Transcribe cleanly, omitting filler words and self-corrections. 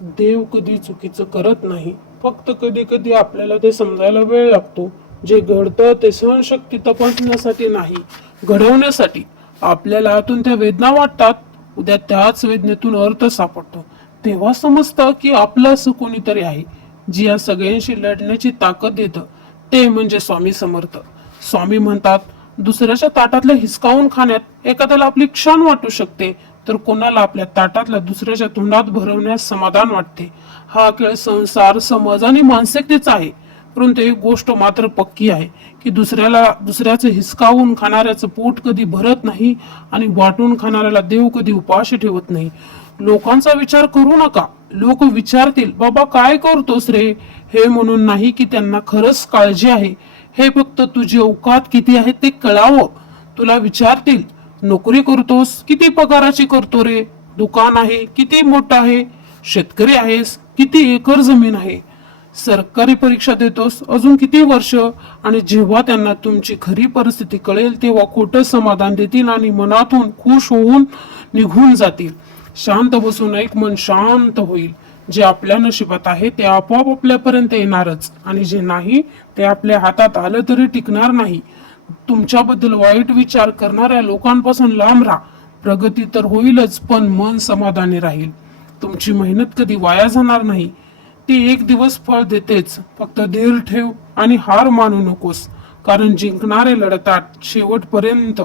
देव कधी चुकीचं करत नाही, फक्त कधी कधी आपल्याला ते समजायला वेळ लागतो. जे घडतं ते सहनशक्ती तपासण्यासाठी नाही, घडवण्यासाठी. आपल्याला आतून त्या वेदना वाटतात, उद्या त्याच वेदनेतून अर्थ सापडतो. तेव्हा समजतं की आपलं असं कोणीतरी आहे, जी या सगळ्यांशी लढण्याची ताकद देतं. ते म्हणजे स्वामी समर्थ. स्वामी म्हणतात, दुसऱ्याच्या ताटातलं हिसकावून खाण्यात एखाद्याला आपली क्षण वाटू शकते, तर कोणाला आपल्या ताटातल्या दुसऱ्याच्या तोंडात भरवण्यास समाधान वाटते. हा खेळ संसार, समज आणि मानसिकतेचा आहे. परंतु एक गोष्ट मात्र पक्की आहे की दुसऱ्याचं हिसकावून खाणाऱ्याचं पोट कधी भरत नाही आणि वाटून खाणाऱ्याला देव कधी उपाशी ठेवत नाही. लोकांचा विचार करू नका. लोक विचारतील, बाबा काय करतोस रे? हे म्हणून नाही की त्यांना खरंच काळजी आहे, हे फक्त तुझी औकात किती आहे ते कळावं. तुला विचारतील, नोकरी करतोस, किती पगाराची करतो रे? दुकान आहे, किती मोठं आहे? शेतकरी आहेस, किती एकर जमीन आहे? सरकारी परीक्षा देतोस, अजून किती वर्ष? आणि जेव्हा त्यांना तुमची खरी परिस्थिती कळेल तेव्हा खोटं समाधान देतील आणि मनातून खुश होऊन निघून जातील. शांत बसून एक, मन शांत होईल. जे आपल्या नशिबात आहे ते आपोआप आपल्यापर्यंत येणारच, आणि जे नाही ते आपल्या हातात आलं तरी टिकणार नाही. तुमच्याबद्दल वाईट विचार करणाऱ्या लोकांपासून लांब राहा. प्रगती तर होईलच, पण मन समाधानी राहील. तुमची मेहनत कधी वाया जाणार नाही. ती एक दिवस फळ देतेच. फक्त धीर ठेव आणि हार मानू नकोस, कारण जिंकणारे लढतात शेवटपर्यंत.